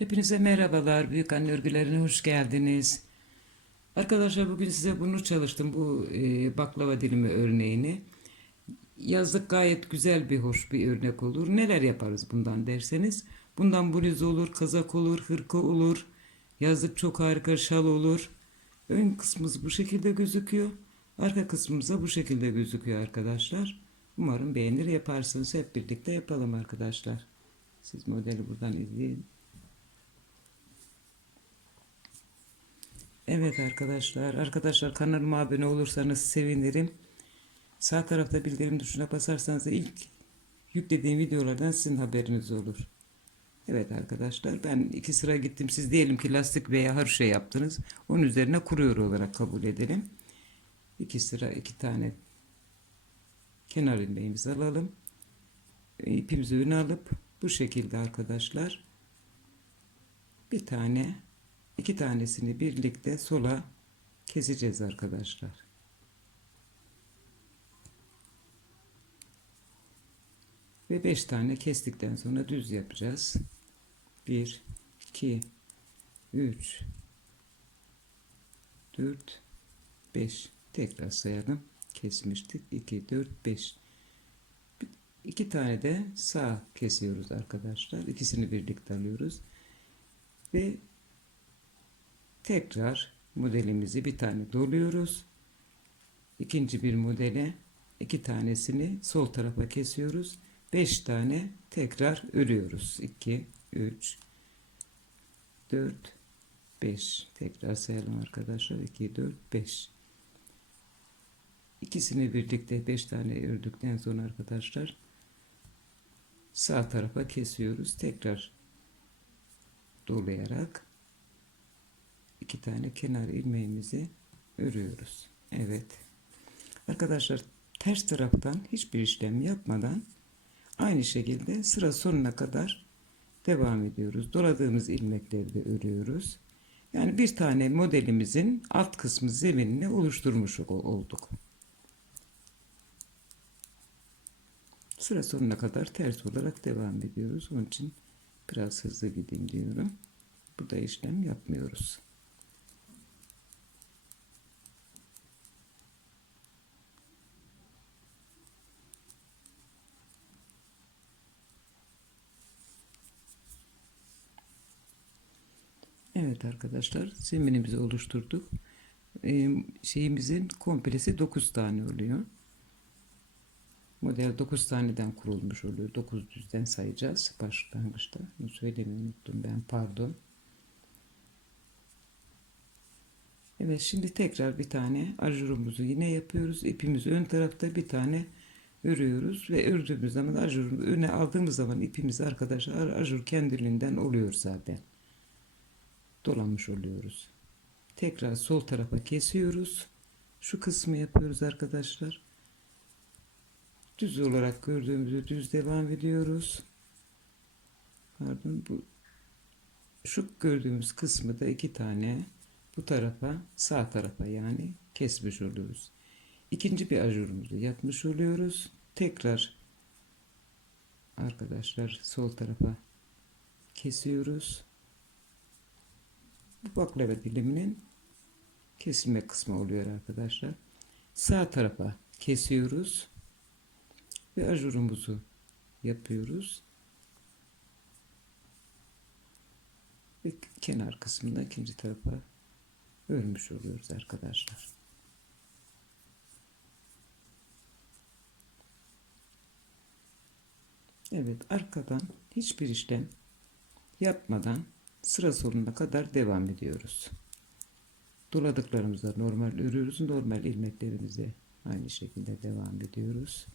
Hepinize merhabalar. Büyük Anne Örgülerine hoş geldiniz. Arkadaşlar bugün size bunu çalıştım. Bu e, baklava dilimi örneğini. Yazlık gayet güzel bir hoş bir örnek olur. Neler yaparız bundan derseniz. Bundan bluz olur, kazak olur, hırka olur. Yazlık çok harika şal olur. Ön kısmımız bu şekilde gözüküyor. Arka kısmımız da bu şekilde gözüküyor arkadaşlar. Umarım beğenir yaparsınız. Hep birlikte yapalım arkadaşlar. Siz modeli buradan izleyin. Evet arkadaşlar. Arkadaşlar kanalıma abone olursanız sevinirim. Sağ tarafta bildirim tuşuna basarsanız ilk yüklediğim videolardan sizin haberiniz olur. Evet arkadaşlar ben iki sıra gittim. Siz diyelim ki lastik veya haroşa yaptınız. Onun üzerine kuruyor olarak kabul edelim. İki sıra iki tane kenar ilmeğimizi alalım. İpimizi öne alıp bu şekilde arkadaşlar bir tane iki tanesini birlikte sola keseceğiz arkadaşlar. Ve 5 tane kestikten sonra düz yapacağız. 1 2 3 4 5 tekrar sayalım. Kesmiştik. 2 4 5 İki tane de sağ kesiyoruz arkadaşlar. İkisini birlikte alıyoruz. Ve tekrar modelimizi bir tane doluyoruz. İkinci bir modele iki tanesini sol tarafa kesiyoruz. 5 tane tekrar örüyoruz. 2, 3, 4, 5. Tekrar sayalım arkadaşlar. 2, 4, 5. İkisini birlikte 5 tane ördükten sonra arkadaşlar sağ tarafa kesiyoruz. Tekrar dolayarak iki tane kenar ilmeğimizi örüyoruz. Evet. Arkadaşlar ters taraftan hiçbir işlem yapmadan aynı şekilde sıra sonuna kadar devam ediyoruz. Doladığımız ilmekleri de örüyoruz. Yani bir tane modelimizin alt kısmı zeminini oluşturmuş olduk. Sıra sonuna kadar ters olarak devam ediyoruz. Onun için biraz hızlı gideyim diyorum. Burada işlem yapmıyoruz. Evet arkadaşlar zeminimizi oluşturduk. Ee, şeyimizin komplesi 9 tane oluyor. Model 9 taneden kurulmuş oluyor. 9 düzden sayacağız başlangıçta. Bunu söylemeyi unuttum ben pardon. Evet şimdi tekrar bir tane ajurumuzu yine yapıyoruz. İpimizi ön tarafta bir tane örüyoruz ve ördüğümüz zaman ajurumuzu öne aldığımız zaman ipimizi arkadaşlar ajur kendiliğinden oluyor zaten. Dolanmış oluyoruz. Tekrar sol tarafa kesiyoruz. Şu kısmı yapıyoruz arkadaşlar. Düz olarak gördüğümüzü düz devam ediyoruz. Pardon bu şu gördüğümüz kısmı da iki tane bu tarafa sağ tarafa yani kesmiş oluyoruz. İkinci bir ajurumuzu yapmış oluyoruz. Tekrar arkadaşlar sol tarafa kesiyoruz. Bu baklava diliminin kesilme kısmı oluyor arkadaşlar. Sağ tarafa kesiyoruz ve ajurumuzu yapıyoruz. Ve kenar kısmında ikinci tarafa örmüş oluyoruz arkadaşlar. Evet arkadan hiçbir işlem yapmadan sıra sonuna kadar devam ediyoruz. Doladıklarımızda normal örüyoruz. Normal ilmeklerimize aynı şekilde devam ediyoruz.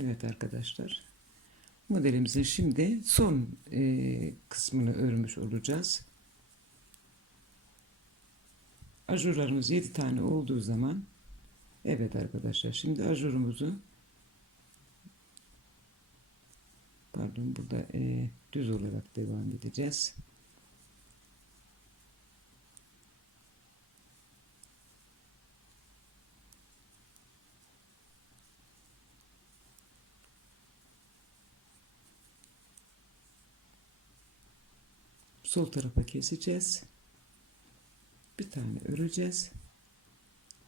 Evet arkadaşlar. Modelimizin şimdi son e, kısmını örmüş olacağız. Ajurlarımız 7 tane olduğu zaman evet arkadaşlar şimdi ajurumuzu pardon burada e, düz olarak devam edeceğiz. sol tarafa keseceğiz. Bir tane öreceğiz.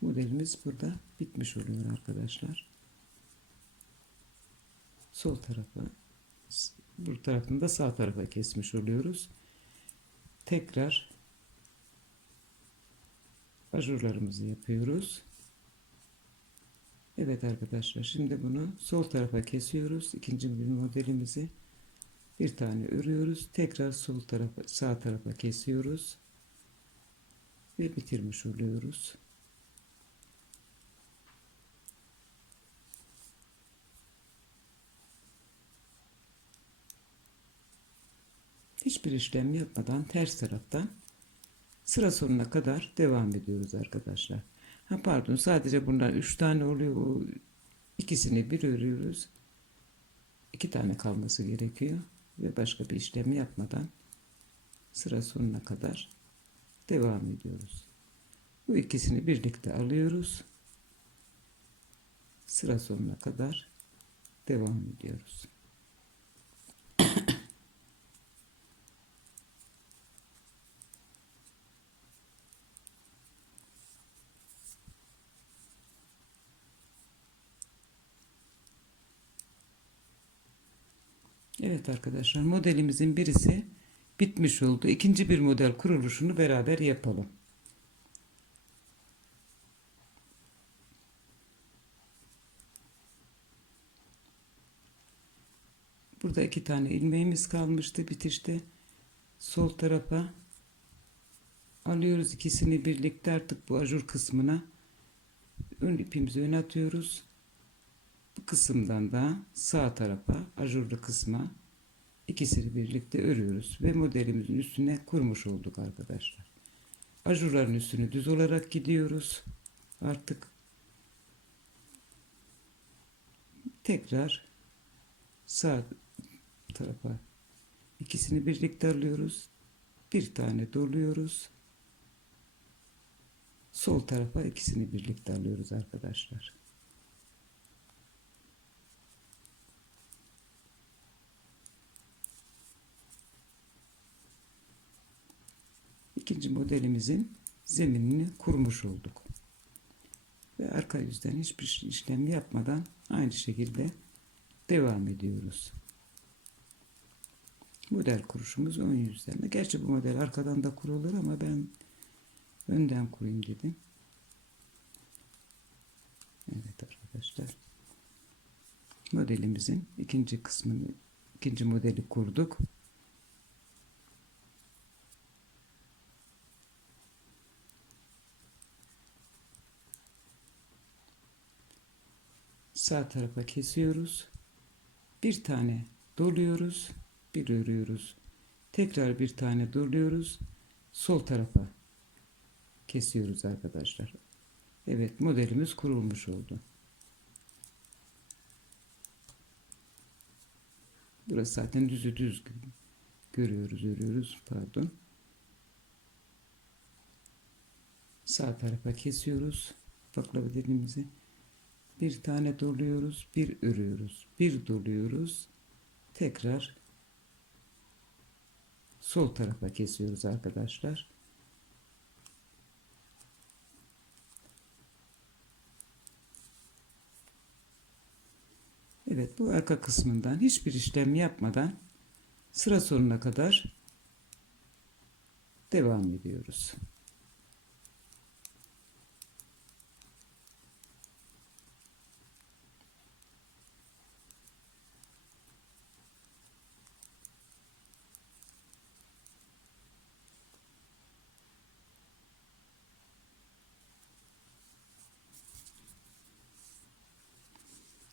Modelimiz burada bitmiş oluyor arkadaşlar. Sol tarafa bu tarafını da sağ tarafa kesmiş oluyoruz. Tekrar ajurlarımızı yapıyoruz. Evet arkadaşlar şimdi bunu sol tarafa kesiyoruz. İkinci bir modelimizi bir tane örüyoruz. Tekrar sol tarafa sağ tarafa kesiyoruz. Ve bitirmiş oluyoruz. Hiçbir işlem yapmadan ters taraftan sıra sonuna kadar devam ediyoruz arkadaşlar. Ha pardon sadece bundan 3 tane oluyor. İkisini bir örüyoruz. 2 tane kalması gerekiyor ve başka bir işlem yapmadan sıra sonuna kadar devam ediyoruz. Bu ikisini birlikte alıyoruz. Sıra sonuna kadar devam ediyoruz. Evet arkadaşlar modelimizin birisi bitmiş oldu. İkinci bir model kuruluşunu beraber yapalım. Burada iki tane ilmeğimiz kalmıştı bitişte. Sol tarafa alıyoruz ikisini birlikte artık bu ajur kısmına ön ipimizi öne atıyoruz. Bu kısımdan da sağ tarafa ajurlu kısma ikisini birlikte örüyoruz ve modelimizin üstüne kurmuş olduk arkadaşlar. Ajurların üstünü düz olarak gidiyoruz. Artık tekrar sağ tarafa ikisini birlikte alıyoruz. Bir tane doluyoruz. Sol tarafa ikisini birlikte alıyoruz arkadaşlar. İkinci modelimizin zeminini kurmuş olduk. Ve arka yüzden hiçbir işlem yapmadan aynı şekilde devam ediyoruz. Model kuruşumuz ön yüzden. Gerçi bu model arkadan da kurulur ama ben önden kurayım dedim. Evet arkadaşlar. Modelimizin ikinci kısmını, ikinci modeli kurduk. Sağ tarafa kesiyoruz. Bir tane doluyoruz, bir örüyoruz. Tekrar bir tane doluyoruz. Sol tarafa kesiyoruz arkadaşlar. Evet modelimiz kurulmuş oldu. Burası zaten düzü düz görüyoruz, örüyoruz. Pardon. Sağ tarafa kesiyoruz baklava dediğimizi bir tane doluyoruz, bir örüyoruz, bir doluyoruz. Tekrar sol tarafa kesiyoruz arkadaşlar. Evet bu arka kısmından hiçbir işlem yapmadan sıra sonuna kadar devam ediyoruz.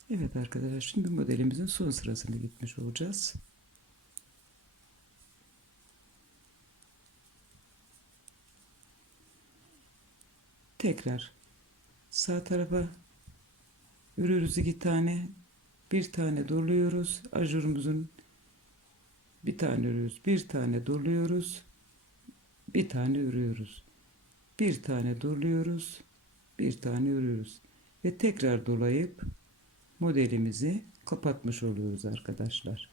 Evet arkadaşlar şimdi modelimizin son sırasını gitmiş olacağız. Tekrar sağ tarafa örüyoruz iki tane bir tane doluyoruz. Ajurumuzun bir tane örüyoruz bir tane doluyoruz. Bir tane örüyoruz. Bir tane doluyoruz bir tane örüyoruz. Ve tekrar dolayıp modelimizi kapatmış oluyoruz arkadaşlar.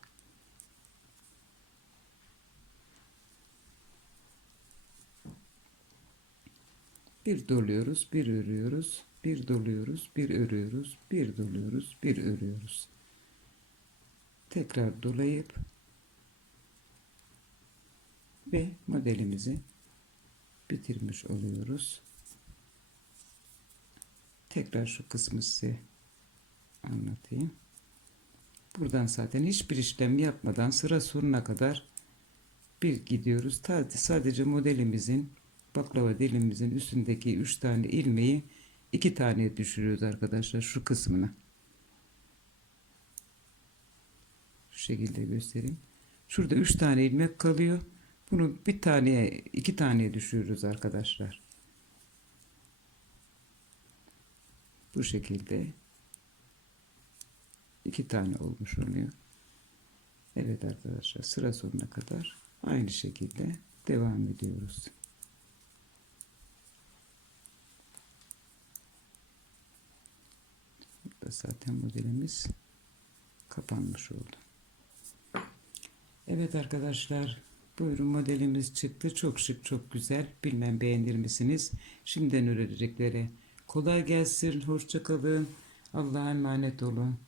Bir doluyoruz, bir örüyoruz, bir doluyoruz, bir örüyoruz, bir doluyoruz, bir örüyoruz. Tekrar dolayıp ve modelimizi bitirmiş oluyoruz. Tekrar şu kısmı size anlatayım. Buradan zaten hiçbir işlem yapmadan sıra sonuna kadar bir gidiyoruz. Sadece modelimizin baklava dilimimizin üstündeki 3 tane ilmeği 2 tane düşürüyoruz arkadaşlar şu kısmına. Şu şekilde göstereyim. Şurada 3 tane ilmek kalıyor. Bunu bir taneye, iki taneye düşürürüz arkadaşlar. Bu şekilde iki tane olmuş oluyor. Evet arkadaşlar sıra sonuna kadar aynı şekilde devam ediyoruz. Burada zaten modelimiz kapanmış oldu. Evet arkadaşlar buyurun modelimiz çıktı. Çok şık çok güzel. Bilmem beğenir misiniz? Şimdiden öğreneceklere kolay gelsin. Hoşça kalın. Allah'a emanet olun.